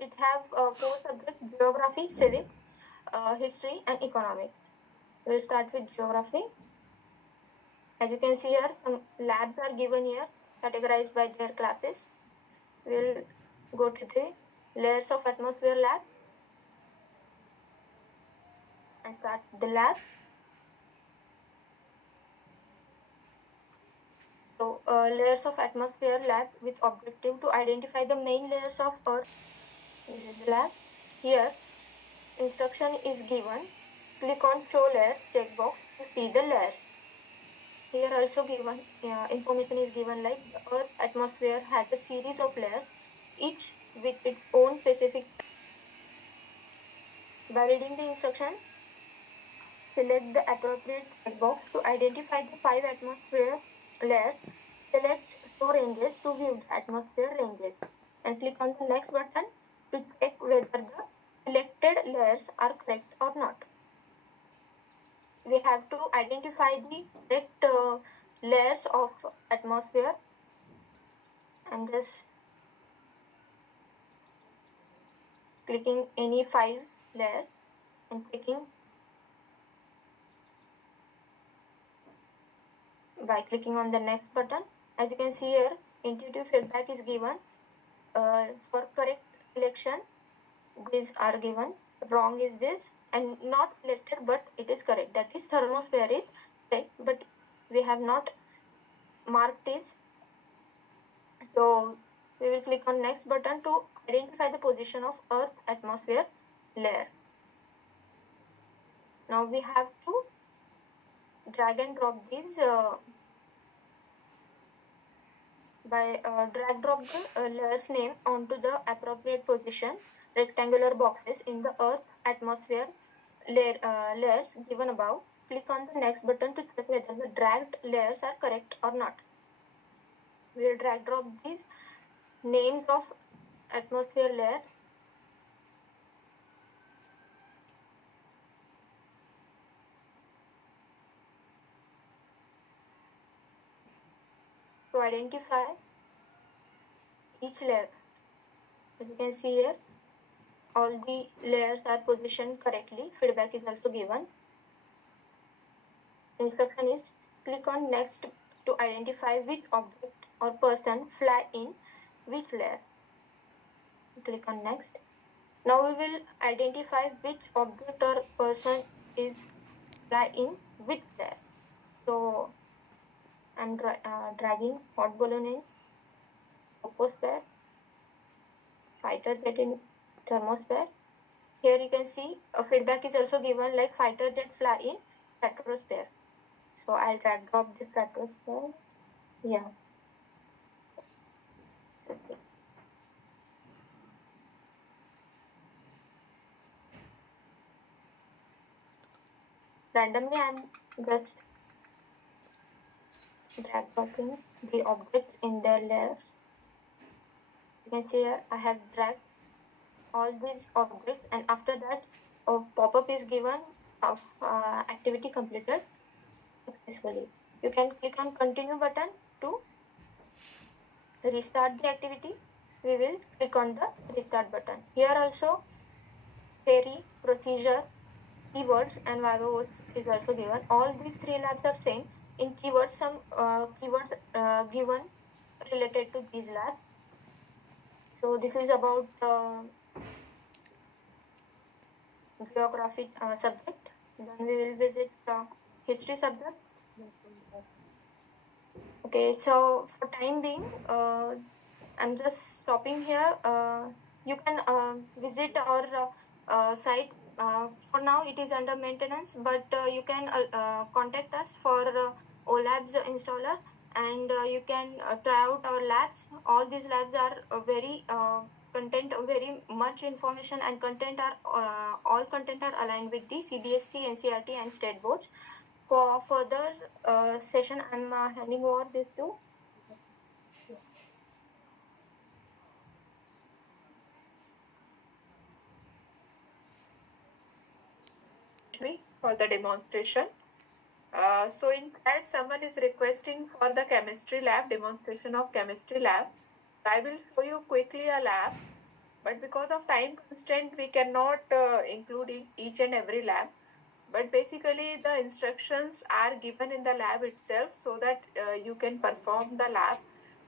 it have 4 subjects: geography, civics, history, and economics. We'll start with geography. As you can see here, some labs are given here, categorized by their classes. We'll go to the layers of atmosphere lab and start the lab. So, layers of atmosphere lab with objective to identify the main layers of Earth. This is the lab. Here, instruction is given. Click on show layers checkbox to see the layers. Here also given information is given like the Earth atmosphere has a series of layers, each with its own specific. By reading the instruction, select the appropriate checkbox to identify the 5 atmosphere layers. Select show ranges to view the atmosphere ranges and click on the next button to check whether the selected layers are correct or not. We have to identify the correct layers of atmosphere. I'm just clicking any 5 layers and clicking by clicking on the next button. As you can see here, intuitive feedback is given. For correct selection, these are given. Wrong is this, and not selected but it is correct. That is, thermosphere is correct, but we have not marked this. So we will click on next button to identify the position of Earth atmosphere layer. Now we have to drag and drop these by drag drop the layer's name onto the appropriate position rectangular boxes in the Earth atmosphere layers given above. Click on the next button to check whether the dragged layers are correct or not. We will drag drop these names of atmosphere layer. To identify each layer, as you can see here, all the layers are positioned correctly. Feedback is also given. Instruction is click on next to identify which object or person fly in which layer. Click on next. Now we will identify which object or person is fly in which layer. So I'm dragging hot balloon in troposphere, fighter jet in thermosphere. Here you can see a feedback is also given like fighter jet fly in stratosphere. So I'll drag drop this stratosphere. Yeah. So, randomly I'm just drag dropping the objects in their layers. You can see here I have dragged all these objects, and after that a pop-up is given of activity completed successfully. You can click on continue button to restart the activity. We will click on the restart button. Here also theory, procedure, keywords and Viva is also given. All these 3 labs are same. In keywords, some keywords given related to these labs. So this is about geography subject. Then we will visit history subject. Okay, so for time being, I'm just stopping here. You can visit our site. For now, it is under maintenance, but you can contact us for Olabs installer, and you can try out our labs. All these labs are very content, very much information and content are all content are aligned with the CBSC, NCERT, and state boards. For further session, I'm handing over this to. For the demonstration. So in that someone is requesting for the chemistry lab, demonstration of chemistry lab. I will show you quickly a lab. but because of time constraint, we cannot include each and every lab. But basically, the instructions are given in the lab itself so that you can perform the lab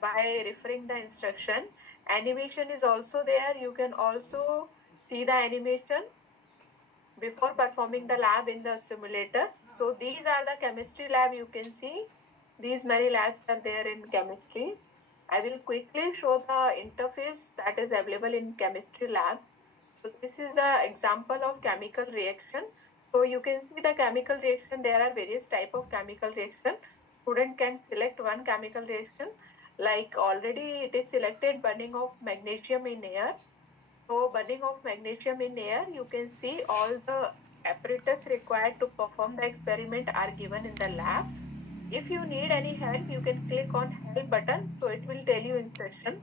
by referring the instruction. Animation is also there. You can also see the animation before performing the lab in the simulator. So these are the chemistry lab. You can see these many labs are there in chemistry. I will quickly show the interface that is available in chemistry lab. So this is the example of chemical reaction. So you can see the chemical reaction. There are various type of chemical reaction. Student can select one chemical reaction. Like already it is selected burning of magnesium in air. So burning of magnesium in air, you can see all the apparatus required to perform the experiment are given in the lab. If you need any help, you can click on help button. So it will tell you instruction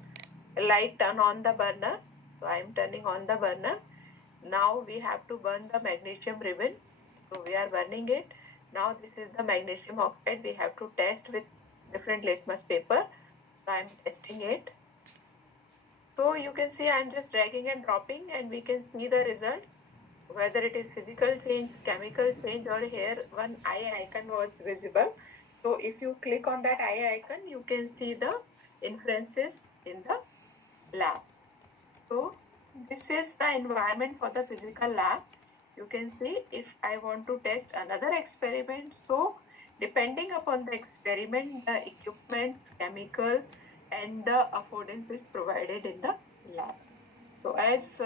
like turn on the burner. So I am turning on the burner. Now we have to burn the magnesium ribbon. So we are burning it. Now this is the magnesium oxide. We have to test with different litmus paper. So I am testing it. So you can see I am just dragging and dropping and we can see the result. Whether it is physical change, chemical change, or here one eye icon was visible. So if you click on that eye icon, you can see the inferences in the lab. So this is the environment for the physical lab. You can see if I want to test another experiment. So depending upon the experiment, the equipment, chemical, and the affordance is provided in the lab. So as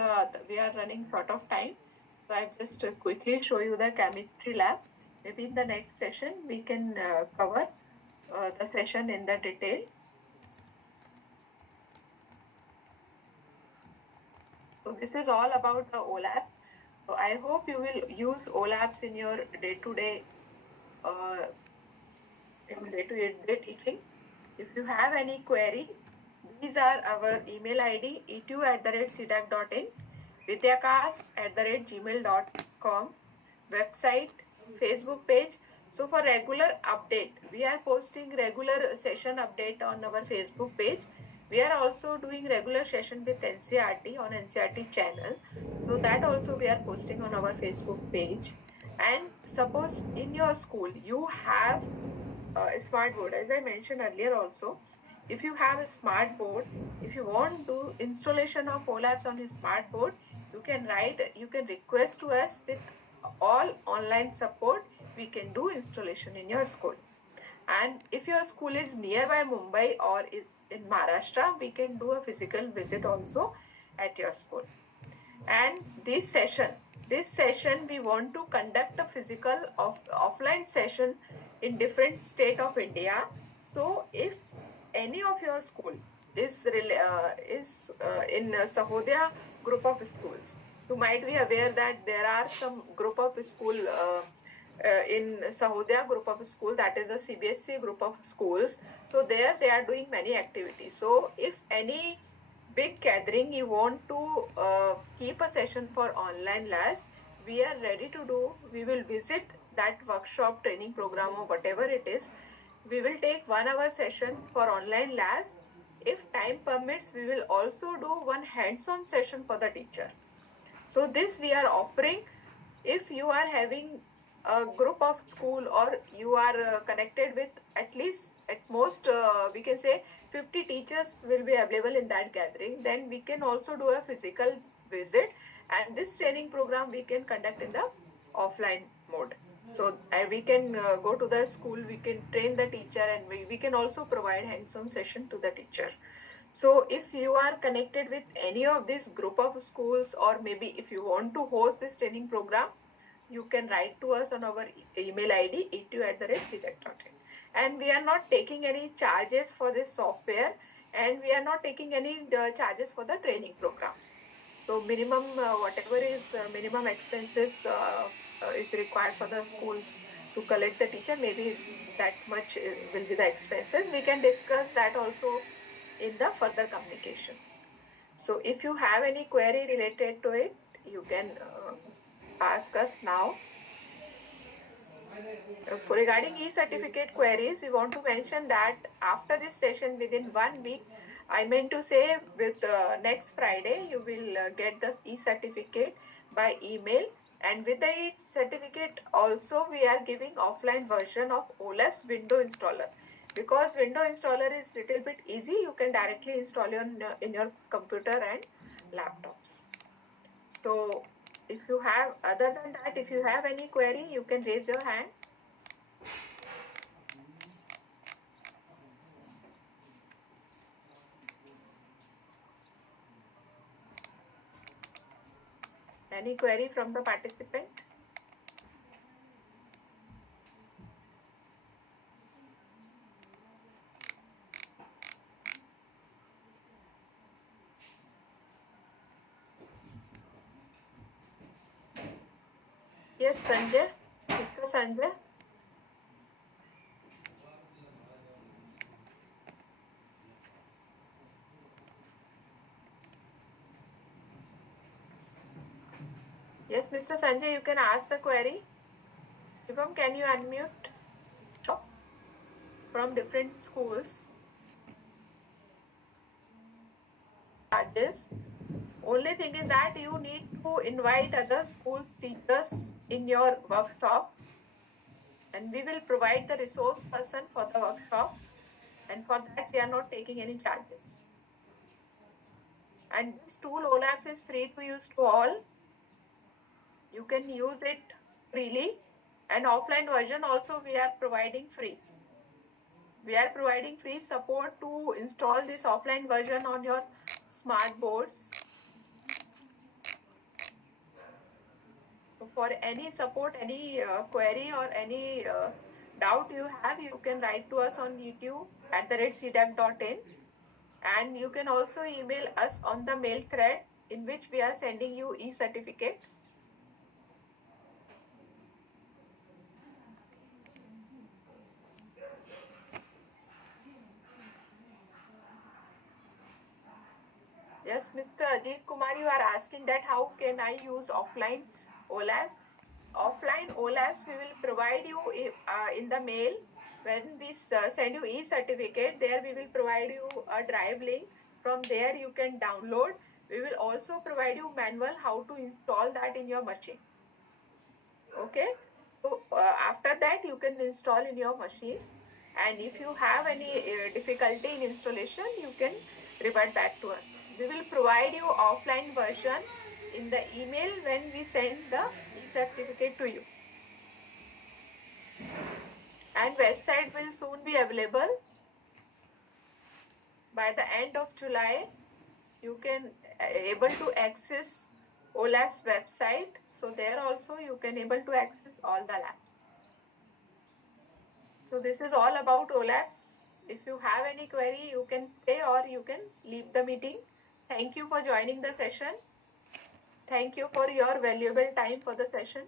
we are running short of time, so I just quickly show you the chemistry lab. Maybe in the next session we can cover the session in the detail. So this is all about the Olabs. So I hope you will use Olabs in your day-to-day teaching. If you have any query, these are our email ID etu@cdac.in, vidyakas@gmail.com, website, Facebook page. So for regular update, we are posting regular session update on our Facebook page. We are also doing regular session with NCRT on NCRT channel. So that also we are posting on our Facebook page. And suppose in your school you have a smart board, as I mentioned earlier also, if you have a smart board, if you want to installation of Olabs on your smart board, you can request to us with all online support. We can do installation in your school. And if your school is nearby Mumbai or is in Maharashtra, we can do a physical visit also at your school. And this session we want to conduct a physical offline session in different state of India. So if any of your school is in Sahodya group of schools, you might be aware that there are some group of school in Sahodya group of school, that is a CBSE group of schools. So there they are doing many activities. So if any big gathering you want to keep a session for online labs, we are ready to do. We will visit that workshop, training program, or whatever it is. We will take 1 hour session for online labs. If time permits, we will also do one hands-on session for the teacher. So this we are offering. If you are having a group of school or you are connected with at most we can say 50 teachers will be available in that gathering, then we can also do a physical visit, and this training program we can conduct in the offline mode. So we can go to the school, we can train the teacher, and we can also provide hands-on session to the teacher. So if you are connected with any of this group of schools, or maybe if you want to host this training program, you can write to us on our email ID etu@cdac.in. And we are not taking any charges for this software, and we are not taking any charges for the training programs. So minimum whatever is minimum expenses is required for the schools to collect the teacher, maybe that much will be the expenses. We can discuss that also in the further communication. So if you have any query related to it, you can ask us now. Regarding e-certificate queries, we want to mention that after this session, within 1 week, I meant to say with next Friday you will get the e-certificate by email, and with the e-certificate also we are giving offline version of Olabs window installer. Because window installer is little bit easy, you can directly install in your computer and laptops. So if you have, other than that, if you have any query, you can raise your hand. Any query from the participant? Yes, Sanjay. Mr. Sanjay. Yes, Mr. Sanjay, you can ask the query. Shivam, can you unmute? From different schools. Charges. Only thing is that you need to invite other school teachers in your workshop, and we will provide the resource person for the workshop, and for that we are not taking any charges. And this tool Olabs is free to use to all. You can use it freely, and offline version also we are providing free. We are providing free support to install this offline version on your smart boards. So for any support, any query or any doubt you have, you can write to us on YouTube @cdac.in, and you can also email us on the mail thread in which we are sending you e-certificate. Yes, Mr. Ajit Kumar, you are asking that how can I use offline Olabs? Offline Olabs, we will provide you in the mail. When we send you e-certificate, there we will provide you a drive link. From there you can download. We will also provide you manual how to install that in your machine. Okay, so after that you can install in your machines, and if you have any difficulty in installation, you can revert back to us. We will provide you offline version in the email when we send the e-certificate to you, and website will soon be available by the end of July. You can able to access Olabs website, so there also you can able to access all the labs. So this is all about Olabs. If you have any query, you can say or you can leave the meeting. Thank you for joining the session. Thank you for your valuable time for the session.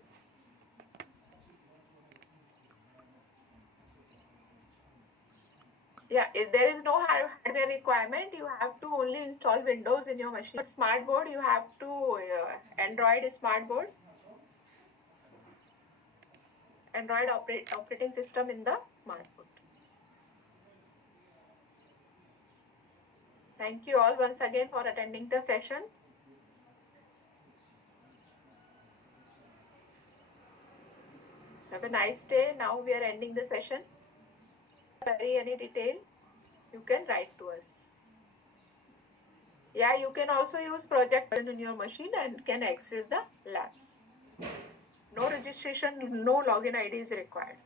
Yeah, if there is no hardware requirement, you have to only install Windows in your machine. Smart board, you have to Android smart board, Android operating system in the smart board. Thank you all once again for attending the session. Have a nice day. Now we are ending the session. Any detail, you can write to us. Yeah, you can also use project in your machine and can access the labs. No registration, no login ID is required.